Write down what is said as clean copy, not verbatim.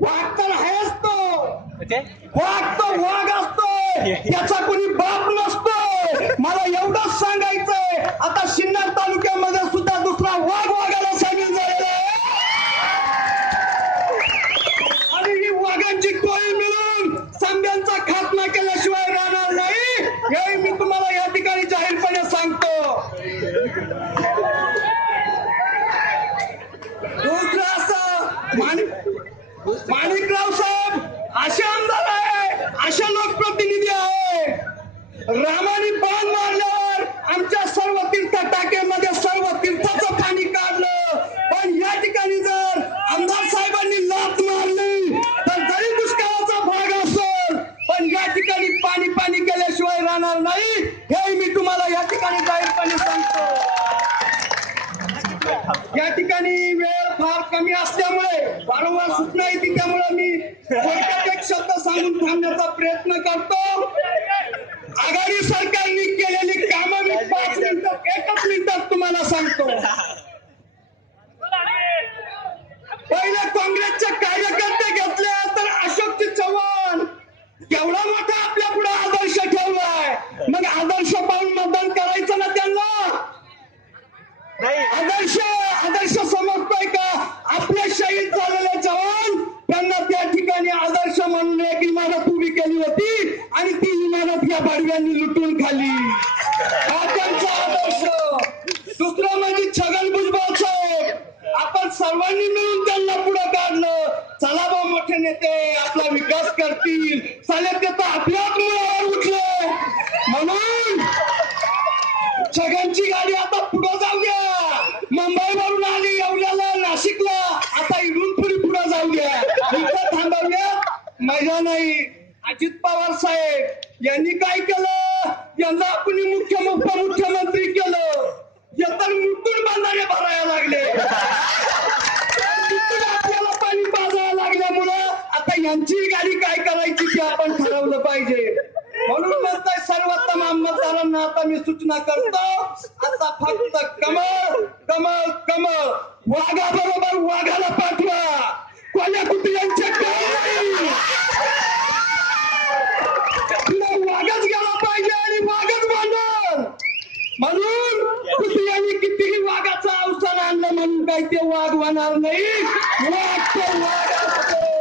वाघ तर आहेच तो, वाघ असतोय, त्याचा कोणी बाप नसतोय. मला एवढंच सांगायचंय, आता सिन्नर तालुक्यामध्ये सुद्धा दुसरा वाघ वाघाला सामील झालेला आहे आणि ही वाघांची टोळी मिळून सांब्यांचा खात्मा केल्याशिवाय राहणार नाही, हे मी तुम्हाला या ठिकाणी जाहीरपणे सांगतो. दुसरं असं माणिकराव साहेब असे आमदार आहे, अशा लोकप्रतिनिधी आहे, रामाने बाण मारल्यावर आमच्या सर्व तीर्थ टाकेमध्ये सर्व तीर्थाचं पाणी काढलं. पण या ठिकाणी जर आमदार साहेबांनी लाथ मारली तर जरी दुष्काळाचा भाग असेल पण या ठिकाणी पाणी पाणी केल्याशिवाय राहणार नाही, हे मी तुम्हाला या ठिकाणी जाहीरपणे सांगतो. या ठिकाणी वेळ फार कमी असल्यामुळे वारंवार सूचना येते, त्यामुळे मी थोडक्यात एक शब्द सांगून थांबण्याचा प्रयत्न करतो. आघाडी सरकारने केलेली कामं मी 5 मिनिटात 1 मिनिटात तुम्हाला सांगतो. पहिले काँग्रेसचे कार्यकर्ते घेतले तर अशोक चव्हाण केवढा मोठा आपल्या पुढे आदर्श ठेवलाय, मग आदर्श पाहून मतदान करायचं ना त्यांना. आदर्श समजतोय का? आपले शहीद झालेले जवान त्यांना त्या ठिकाणी आदर्श म्हणून एक इमारत उभी केली होती आणि ती इमारत या बाडव्यांनी लुटून खाली, हा त्यांचा आदर्श. दुसरं म्हणजे छगन भुजबळ साहेब, आपण सर्वांनी मिळून त्यांना पुढे काढलं. चला बा मोठे नेते आपला विकास करतील, चालेल ते तर आपल्याच मुळावर उठले म्हणून छगनची गाडी आता पुढे जाऊ द्या. मुंबईवरून आली येवल्याला नाशिकला, आता इथून पुढे जाऊ द्या, इथं थांबवल्या मजा नाही. अजित पवार साहेब यांनी काय केलं, यांना आपण उपमुख्यमंत्री केलं, तर मुठून बांधारे भरायला लागले, आपल्याला पाणी पाजायला लागल्यामुळं आता यांची गाडी काय करायची ते आपण ठरवलं पाहिजे. म्हणून म्हणताय सर्वोत्तम आमदारांना आता मी सूचना करतो, आता फक्त कमळ कमळ कमळ, वाघाबरोबर वाघाला पाठवा, कोण्या कुटुंबांचे वाघच गेला पाहिजे आणि वाघच बांधल. म्हणून कुटुंबांनी कितीही वाघाचं अवसान आणलं म्हणून काही ते वाघ होणार नाही, वाघ तो वाघ असतो.